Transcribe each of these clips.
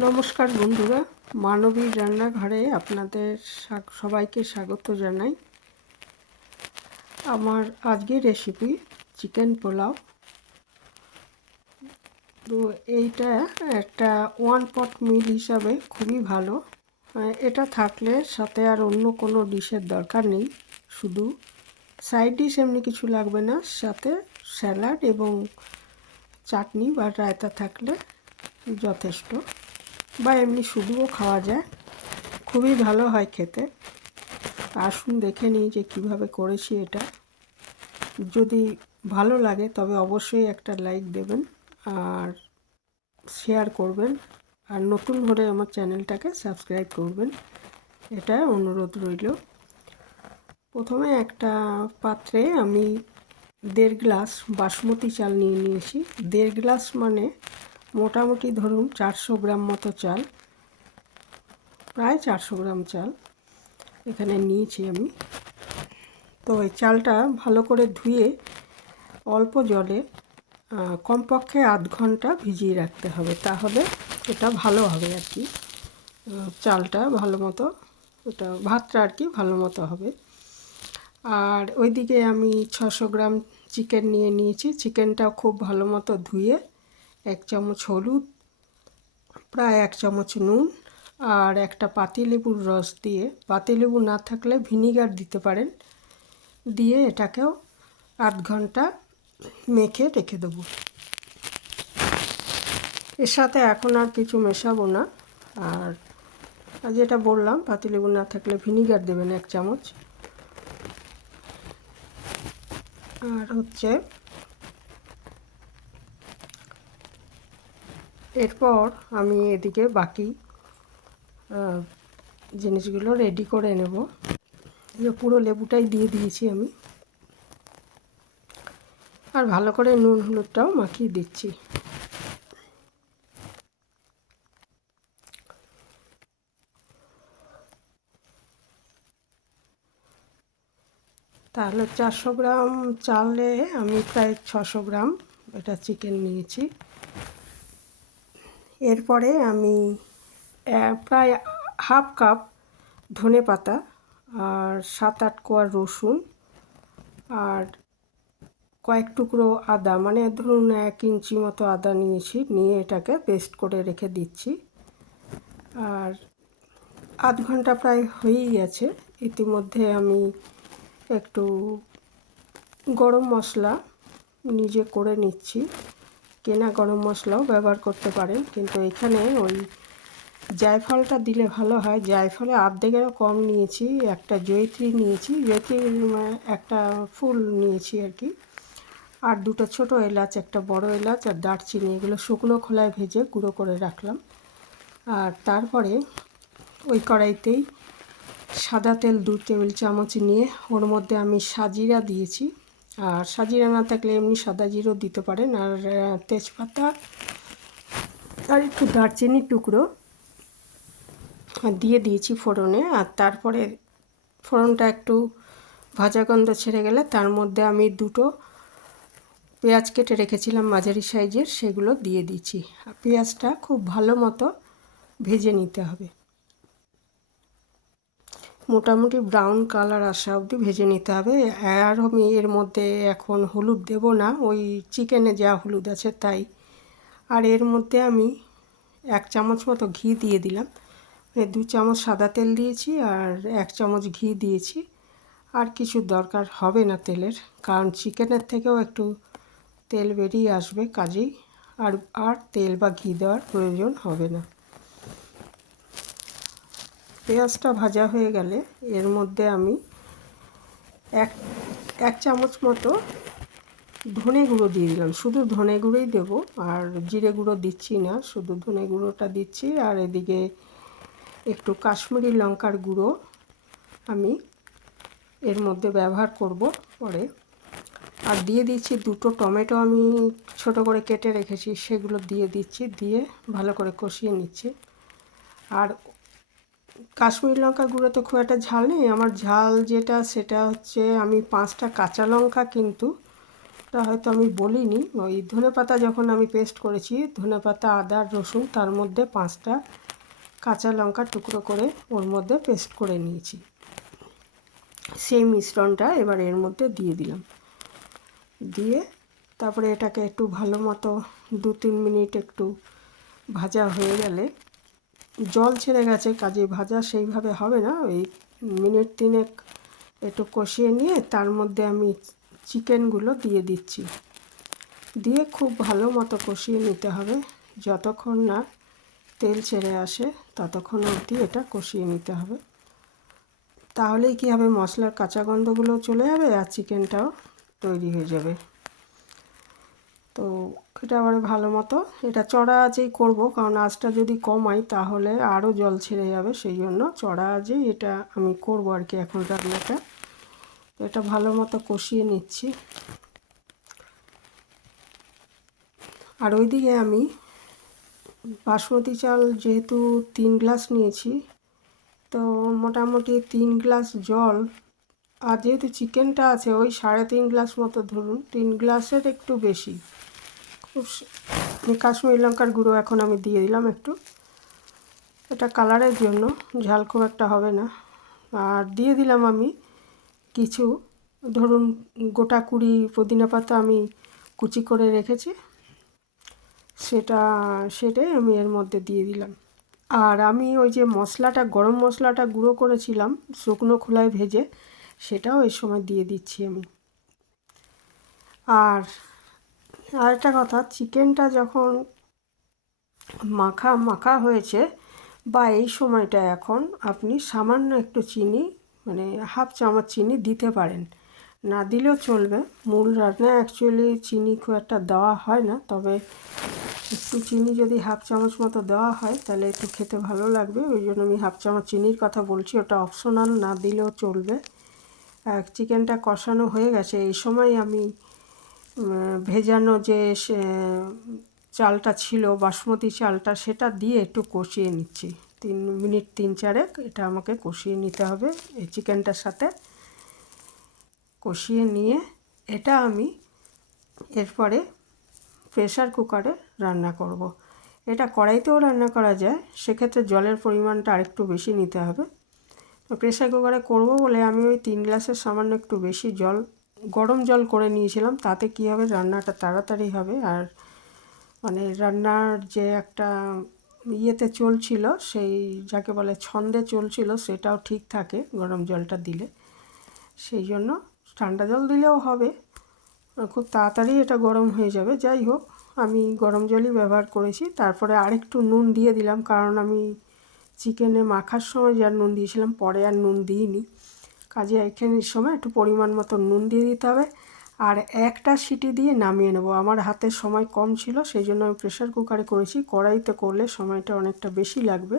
নমস্কার বন্ধুরা, মানবীর রান্নাঘরে আপনাদের সবাইকে স্বাগত জানাই। আমার আজকের রেসিপি চিকেন পোলাও। তো এইটা একটা ওয়ান পট মিল হিসাবে খুবই ভালো। এটা থাকলে সাথে আর অন্য কোনো ডিশের দরকার নেই, শুধু সাইড ডিশ এমনি কিছু লাগবে না, সাথে স্যালাড এবং চাটনি বা রায়তা থাকলে যথেষ্ট, বা এমনি শুধুও খাওয়া যায়, খুবই ভালো হয় খেতে। আসুন দেখে নিই যে কীভাবে করেছি এটা। যদি ভালো লাগে তবে অবশ্যই একটা লাইক দেবেন আর শেয়ার করবেন, আর নতুন হলে আমার চ্যানেলটাকে সাবস্ক্রাইব করবেন, এটা অনুরোধ রইল। প্রথমে একটা পাত্রে আমি 1.5 গ্লাস বাসমতি চাল নিয়ে নিয়েছি। 1.5 গ্লাস মানে মোটামুটি ধরুন 400 গ্রাম মতো চাল, প্রায় 400 গ্রাম চাল এখানে নিয়েছি আমি। তো এই চালটা ভালো করে ধুয়ে অল্প জলে কমপক্ষে আধ ঘন্টা ভিজিয়ে রাখতে হবে, তাহলে এটা ভালো হবে আর কি। চালটা ভালো মতো, ওটা ভাতটা আর কি ভালো মতো হবে। আর ওইদিকে আমি 600 গ্রাম চিকেন নিয়ে নিয়েছি। চিকেনটা খুব ভালো মতো ধুয়ে 1 চামচ হলুদ, প্রায় 1 চামচ নুন আর একটা পাতিলেবুর রস দিয়ে, পাতিলেবু না থাকলে ভিনিগার দিতে পারেন, দিয়ে এটাকেও আধ ঘন্টা মেখে রেখে দেবো। এর সাথে এখন আর কিছু মেশাবো না। আর যেটা বললাম, পাতিলেবু না থাকলে ভিনিগার দেবেন 1 চামচ। আর হচ্ছে এরপর আমি এদিকে বাকি জিনিসগুলো রেডি করে নেব। পুরো লেবুটাই দিয়ে দিয়েছি আমি, আর ভালো করে নুন হলুদটাও মাখিয়ে দিচ্ছি। তাহলে 400 গ্রাম চালে আমি প্রায় 600 গ্রাম এটা চিকেন নিয়েছি। এরপরে আমি প্রায় হাফ কাপ ধনে পাতা আর 7-8 কোয়া রসুন আর কয়েক টুকরো আদা, মানে ধরুন 1 ইঞ্চি মতো আদা নিয়েছি, নিয়ে এটাকে পেস্ট করে রেখে দিচ্ছি। আর আধ ঘন্টা প্রায় হয়েই গেছে। ইতিমধ্যে আমি একটু গরম মশলা নিজে করে নিচ্ছি। কেনা গরম মশলাও ব্যবহার করতে পারেন, কিন্তু এখানে ওই জায়ফলটা দিলে ভালো হয়। জায়ফলে অর্ধেকেরও কম নিয়েছি, একটা জয়িত্রী নিয়েছি, জয়িত্রীর একটা ফুল নিয়েছি আর কি, আর 2টো ছোটো এলাচ, একটা বড় এলাচ আর দারচিনি, এগুলো শুকনো খোলায় ভেজে গুঁড়ো করে রাখলাম। আর তারপরে ওই কড়াইতেই সাদা তেল 2 টেবিল চামচ নিয়ে ওর মধ্যে আমি সাজিরা দিয়েছি, আর সাজিরা না থাকলে এমনি সাদা জিরেও দিতে পারেন, আর তেজপাতা আর একটু দারচিনির টুকরো দিয়ে দিয়েছি ফোড়নে। আর তারপরে ফোড়নটা একটু ভাজা গন্ধ ছেড়ে গেলে তার মধ্যে আমি 2টো পেঁয়াজ কেটে রেখেছিলাম মাঝারি সাইজের, সেগুলো দিয়ে দিচ্ছি। আর পেঁয়াজটা খুব ভালো মতো ভেজে নিতে হবে, মোটামুটি ব্রাউন কালার আসা অবধি ভেজে নিতে হবে। আর আমি এর মধ্যে এখন হলুদ দেব না, ওই চিকেনে যা হলুদ আছে তাই। আর এর মধ্যে আমি 1 চামচ মতো ঘি দিয়ে দিলাম, 2 চামচ সাদা তেল দিয়েছি আর 1 চামচ ঘি দিয়েছি। আর কিছু দরকার হবে না তেলের, কারণ চিকেনের থেকেও একটু তেল বেরিয়ে আসবে, কাজেই আর তেল বা ঘি দেওয়ার প্রয়োজন হবে না। পেঁয়াজটা ভাজা হয়ে গেলে এর মধ্যে আমি এক চামচ মতো ধনে গুঁড়ো দিয়ে দিলাম, শুধু ধনে গুঁড়োই দেবো, আর জিরে গুঁড়ো দিচ্ছি না, শুধু ধনে গুঁড়োটা দিচ্ছি। আর এদিকে একটু কাশ্মীরি লঙ্কার গুঁড়ো আমি এর মধ্যে ব্যবহার করব পরে। আর দিয়ে দিচ্ছি 2টো টমেটো আমি ছোট করে কেটে রেখেছি, সেগুলো দিয়ে দিচ্ছি, দিয়ে ভালো করে কষিয়ে নিচ্ছি। আর কাশ্মীরি লঙ্কা গুঁড়োতে খুব একটা ঝাল নেই, আমার ঝাল যেটা সেটা হচ্ছে আমি 5টা কাঁচা লঙ্কা কিন্তু হয়তো আমি বলিনি, ওই ধনেপাতা যখন আমি পেস্ট করেছি, ধনেপাতা, আদা, রসুন, তার মধ্যে 5টা কাঁচা লঙ্কা টুকরো করে ওর মধ্যে পেস্ট করে নিয়েছি। সেই মিশ্রণটা এবার এর মধ্যে দিয়ে দিলাম। দিয়ে তারপরে এটাকে একটু ভালো মতো 2-3 মিনিট একটু ভাজা হয়ে গেলে, জল ছেড়ে গেছে কাজে ভাজা সেইভাবে হবে না, ওই মিনিট 3 একটু কষিয়ে নিয়ে তার মধ্যে আমি চিকেনগুলো দিয়ে দিচ্ছি। দিয়ে খুব ভালো মতো কষিয়ে নিতে হবে, যতক্ষণ না তেল ছেড়ে আসে ততক্ষণ অবধি এটা কষিয়ে নিতে হবে। তাহলেই কী হবে, মশলার কাঁচা গন্ধগুলো চলে যাবে আর চিকেনটাও তৈরি হয়ে যাবে। তো এটা আবার ভালো মতো এটা চড়া আঁচেই করবো, কারণ আঁচটা যদি কমাই তাহলে আরও জল ছেড়ে যাবে, সেই জন্য চড়া আঁচেই এটা আমি করবো আর কি এখন রান্নাটা। এটা ভালো মতো কষিয়ে নিচ্ছি। আর ওইদিকে আমি বাসমতি চাল যেহেতু 3 গ্লাস নিয়েছি, তো মোটামুটি 3 গ্লাস জল, আর যেহেতু চিকেনটা আছে ওই 3.5 গ্লাস মতো ধরুন, 3 গ্লাসের একটু বেশি খুব কাশ্মীরি লঙ্কার গুঁড়ো এখন আমি দিয়ে দিলাম একটু, এটা কালারের জন্য, ঝাল খুব একটা হবে না। আর দিয়ে দিলাম আমি কিছু, ধরুন গোটা 20 পুদিনা পাতা আমি কুচি করে রেখেছি, সেটাই আমি এর মধ্যে দিয়ে দিলাম। আর আমি ওই যে মশলাটা, গরম মশলাটা গুঁড়ো করেছিলাম শুকনো খোলায় ভেজে, সেটাও এই সময় দিয়ে দিচ্ছি আমি। আর আরেকটা কথা, চিকেনটা যখন মাখা মাখা হয়েছে বা এই সময়টা এখন আপনি সামান্য একটু চিনি, মানে 1/2 চামচ চিনি দিতে পারেন, না দিলেও চলবে। মূল রান্নায় অ্যাকচুয়ালি চিনি খুব একটা দেওয়া হয় না, তবে একটু চিনি যদি 1/2 চামচ মতো দেওয়া হয় তাহলে একটু খেতে ভালো লাগবে, ওই জন্য আমি 1/2 চামচ চিনির কথা বলছি, ওটা অপশনাল, না দিলেও চলবে। চিকেনটা কষানো হয়ে গেছে, এই সময় আমি ভেজানো যে চালটা ছিল, বাসমতি চালটা, সেটা দিয়ে একটু কষিয়ে নিচ্ছি। 3 মিনিট 3-4 এটা আমাকে কষিয়ে নিতে হবে এই চিকেনটার সাথে। কষিয়ে নিয়ে এটা আমি এরপরে প্রেসার কুকারে রান্না করব। এটা কড়াইতেও রান্না করা যায়, সেক্ষেত্রে জলের পরিমাণটা আরেকটু বেশি নিতে হবে। তো প্রেসার কুকারে করব বলে আমি ওই 3 গ্লাসের সামান্য একটু বেশি জল, গরম জল করে নিয়েছিলাম, তাতে কী হবে, রান্নাটা তাড়াতাড়ি হবে। আর মানে রান্নার যে একটা ইয়েতে চলছিল, সেই যাকে বলে ছন্দে চলছিল, সেটাও ঠিক থাকে গরম জলটা দিলে। সেই জন্য ঠান্ডা জল দিলেও হবে, খুব তাড়াতাড়ি এটা গরম হয়ে যাবে। যাই হোক, আমি গরম জলই ব্যবহার করেছি। তারপরে আরেকটু নুন দিয়ে দিলাম, কারণ আমি চিকেনে মাখার সময় যা নুন দিয়েছিলাম, পরে আর নুন দিইনি, কাজে এখানের সময় একটু পরিমাণ মতো নুন দিয়ে দিতে হবে। আর একটা সিটি দিয়ে নামিয়ে নেব, আমার হাতে সময় কম ছিল, সেই জন্য আমি প্রেসার কুকারে করেছি। কড়াইতে করলে সময়টা অনেকটা বেশি লাগবে।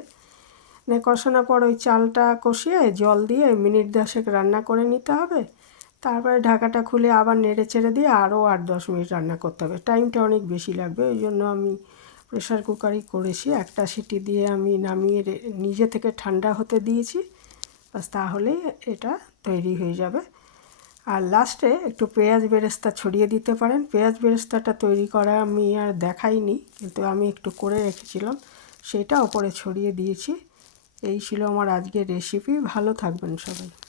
কষানোর পর ওই চালটা কষিয়ে জল দিয়ে মিনিট 10 রান্না করে নিতে হবে। তারপরে ঢাকাটা খুলে আবার নেড়ে চেড়ে দিয়ে আরও 8-10 মিনিট রান্না করতে হবে, টাইমটা অনেক বেশি লাগবে, ওই জন্য আমি প্রেসার কুকারই করেছি। একটা সিটি দিয়ে আমি নামিয়ে নিজে থেকে ঠান্ডা হতে দিয়েছি, বাস তাহলেই এটা তৈরি হয়ে যাবে। আর লাস্টে একটু পেঁয়াজ বেরেস্তা ছড়িয়ে দিতে পারেন। পেঁয়াজ বেরেস্তাটা তৈরি করা আমি আর দেখাইনি, কিন্তু আমি একটু করে রেখেছিলাম, সেটা ওপরে ছড়িয়ে দিয়েছি। এই ছিল আমার আজকের রেসিপি। ভালো থাকবেন সবাই।